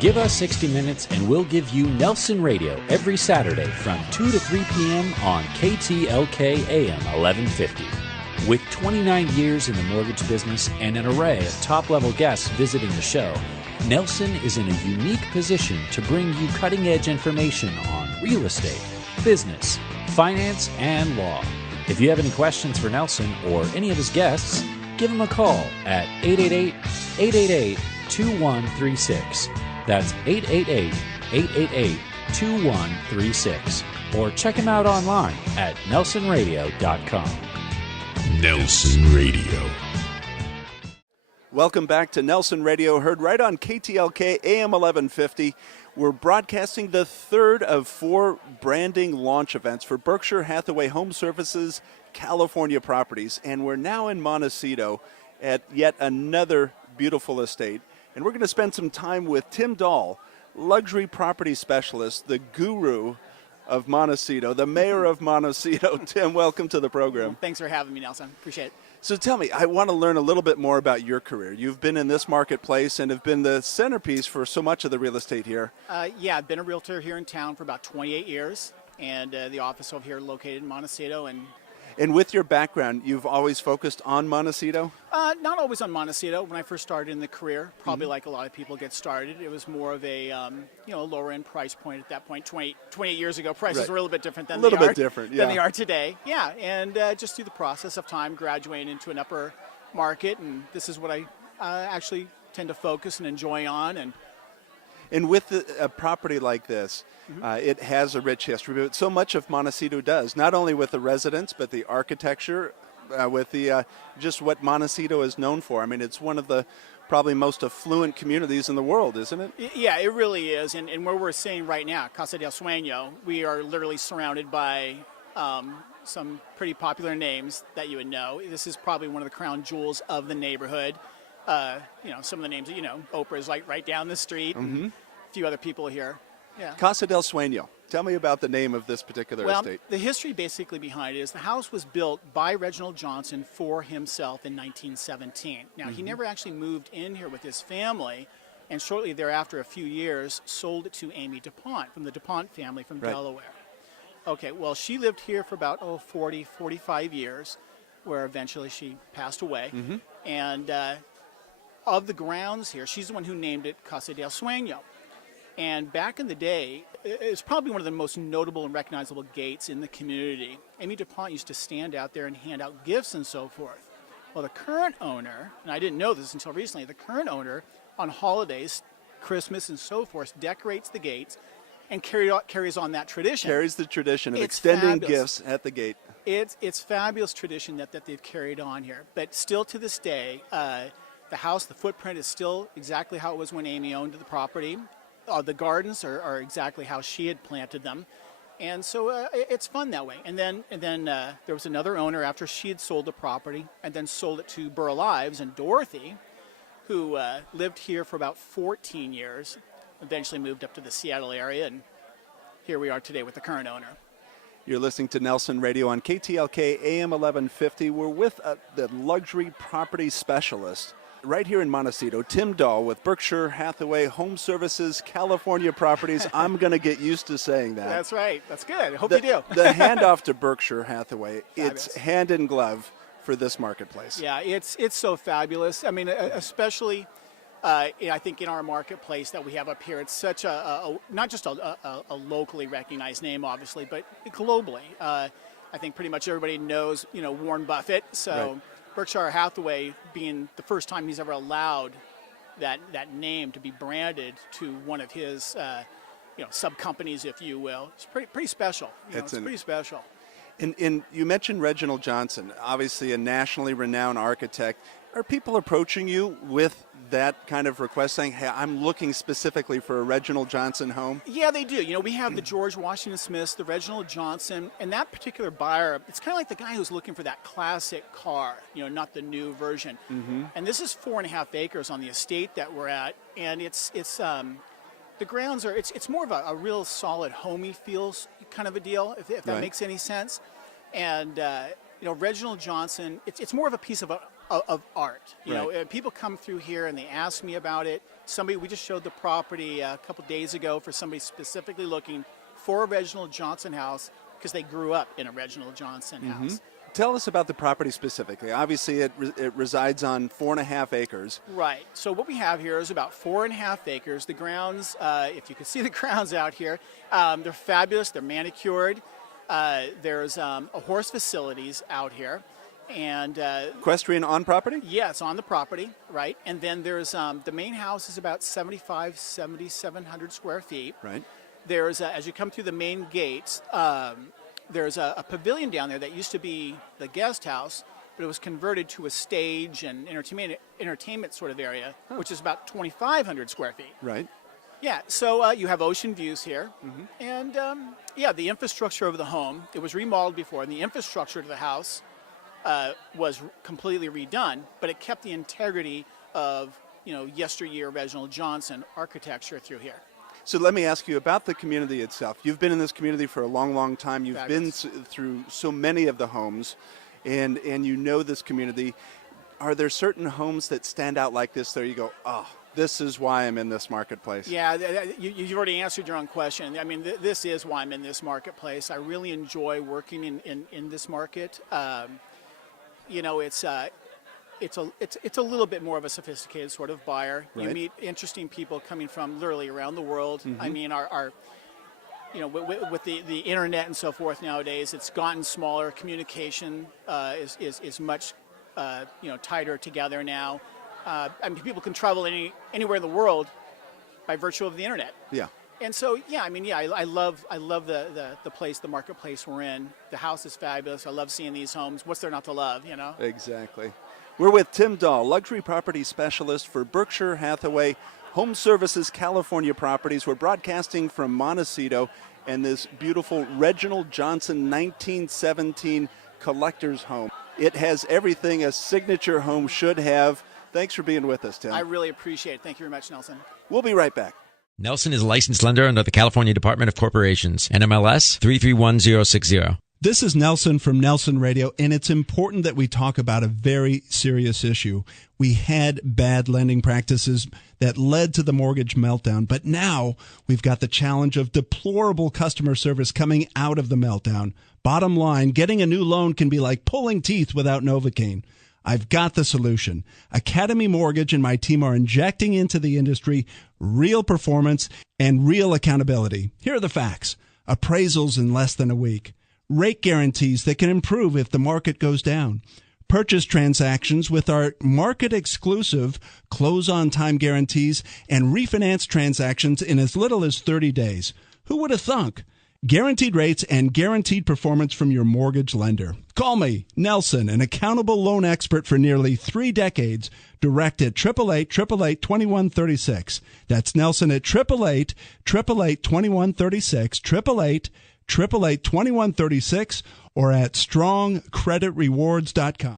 Give us 60 minutes and we'll give you Nelson Radio every Saturday from 2 to 3 p.m. on KTLK AM 1150. With 29 years in the mortgage business and an array of top-level guests visiting the show, Nelson is in a unique position to bring you cutting-edge information on real estate, business, finance, and law. If you have any questions for Nelson or any of his guests, give him a call at 888-888-2136. That's 888-888-2136. Or check him out online at nelsonradio.com. Nelson Radio. Welcome back to Nelson Radio, heard right on KTLK AM 1150. We're broadcasting the third of 4 branding launch events for Berkshire Hathaway HomeServices California properties. And we're now in Montecito at yet another beautiful estate. And we're going to spend some time with Tim Dahl, luxury property specialist, the guru of Montecito, the mayor of Montecito. Tim, welcome to the program. Thanks for having me, Nelson. Appreciate it. So tell me, I want to learn a little bit more about your career. You've been in this marketplace and have been the centerpiece for so much of the real estate here. Yeah, I've been a realtor here in town for about 28 years, and the office over here located in Montecito. And with your background, you've always focused on Montecito? Not always on Montecito. When I first started in the career, probably like a lot of people get started, it was more of a lower end price point at that point. 28 years ago, prices were a little bit different than than they are today. Yeah, and just through the process of time, graduating into an upper market, and this is what I actually tend to focus and enjoy on. And with a property like this, it has a rich history, but so much of Montecito does, not only with the residents, but the architecture, with the just what Montecito is known for. I mean, it's one of the probably most affluent communities in the world, isn't it? Yeah, it really is. And where we're staying right now, Casa del Sueño, we are literally surrounded by some pretty popular names that you would know. This is probably one of the crown jewels of the neighborhood. Some of the names that Oprah is like right down the street, and a few other people here. Yeah. Casa del Sueño. Tell me about the name of this particular estate. The history basically behind it is the house was built by Reginald Johnson for himself in 1917. Now, he never actually moved in here with his family, and shortly thereafter, a few years, sold it to Amy DuPont from the DuPont family from Delaware. Okay, well, she lived here for about 40, 45 years, where eventually she passed away. And of the grounds here, she's the one who named it Casa del Sueño. And back in the day, it's probably one of the most notable and recognizable gates in the community. Amy DuPont used to stand out there and hand out gifts and so forth. Well, the current owner, and I didn't know this until recently, the current owner on holidays, Christmas and so forth, decorates the gates and carries on that tradition. Carries the tradition of extending gifts at the gate. It's fabulous tradition that they've carried on here. But still to this day, the house, the footprint is still exactly how it was when Amy owned the property. The gardens are exactly how she had planted them. And so it's fun that way. And then there was another owner after she had sold the property and then sold it to Burl Ives and Dorothy, who lived here for about 14 years, eventually moved up to the Seattle area, and here we are today with the current owner. You're listening to Nelson Radio on KTLK AM 1150. We're with the luxury property specialist right here in Montecito, Tim Dahl with Berkshire Hathaway HomeServices California properties. I'm going to get used to saying that. That's right. That's good. I hope you do. The handoff to Berkshire Hathaway, it's hand in glove for this marketplace. Yeah, it's so fabulous. I mean, especially I think in our marketplace that we have up here, it's such not just a locally recognized name, obviously, but globally. I think pretty much everybody knows, Warren Buffett. So Berkshire Hathaway being the first time he's ever allowed that name to be branded to one of his sub-companies, if you will. It's pretty special. It's pretty special. And you mentioned Reginald Johnson, obviously a nationally renowned architect. Are people approaching you with that kind of request, saying, hey, I'm looking specifically for a Reginald Johnson home? Yeah, they do. We have the George Washington Smiths, the Reginald Johnson, and that particular buyer, it's kind of like the guy who's looking for that classic car, not the new version. And this is 4.5 acres on the estate that we're at, and it's the grounds are, it's more of a real solid homey feels kind of a deal, if that makes any sense. And, Reginald Johnson, it's more of a piece of of art. You know, people come through here and they ask me about it. We just showed the property a couple days ago for somebody specifically looking for a Reginald Johnson house because they grew up in a Reginald Johnson house. Tell us about the property specifically. Obviously, it resides on 4.5 acres. Right. So what we have here is about 4.5 acres. The grounds, if you could see the grounds out here, they're fabulous. They're manicured. There's a horse facilities out here. And equestrian on property? Yes, on the property, right. And then there's the main house is about 7,700 square feet. Right. There's, as you come through the main gates, there's a pavilion down there that used to be the guest house, but it was converted to a stage and entertainment sort of area, which is about 2,500 square feet. Right. Yeah, so you have ocean views here. And, the infrastructure of the home, it was remodeled before, and the infrastructure to the house was completely redone, but it kept the integrity of, yesteryear Reginald Johnson architecture through here. So let me ask you about the community itself. You've been in this community for a long, long time. You've Fabulous. been through so many of the homes, and you know this community. Are there certain homes that stand out like this that you go, oh, this is why I'm in this marketplace? Yeah, you've already answered your own question. I mean, this is why I'm in this marketplace. I really enjoy working in this market. It's a little bit more of a sophisticated sort of buyer. Right. You meet interesting people coming from literally around the world. I mean, with the internet and so forth nowadays, it's gotten smaller. Communication is much tighter together now. I mean, people can travel anywhere in the world by virtue of the internet. Yeah. And so, I love the place, the marketplace we're in. The house is fabulous. I love seeing these homes. What's there not to love, Exactly. We're with Tim Dahl, luxury property specialist for Berkshire Hathaway HomeServices California Properties. We're broadcasting from Montecito and this beautiful Reginald Johnson 1917 collector's home. It has everything a signature home should have. Thanks for being with us, Tim. I really appreciate it. Thank you very much, Nelson. We'll be right back. Nelson is a licensed lender under the California Department of Corporations, NMLS 331060. This is Nelson from Nelson Radio, and it's important that we talk about a very serious issue. We had bad lending practices that led to the mortgage meltdown, but now we've got the challenge of deplorable customer service coming out of the meltdown. Bottom line, getting a new loan can be like pulling teeth without Novocaine. I've got the solution. Academy Mortgage and my team are injecting into the industry real performance and real accountability. Here are the facts. Appraisals in less than a week. Rate guarantees that can improve if the market goes down. Purchase transactions with our market-exclusive close-on-time guarantees and refinance transactions in as little as 30 days. Who would have thunk? Guaranteed rates and guaranteed performance from your mortgage lender. Call me, Nelson, an accountable loan expert for nearly 3 decades, direct at 888-888-2136. That's Nelson at 888-888-2136, 888-888-2136, or at strongcreditrewards.com.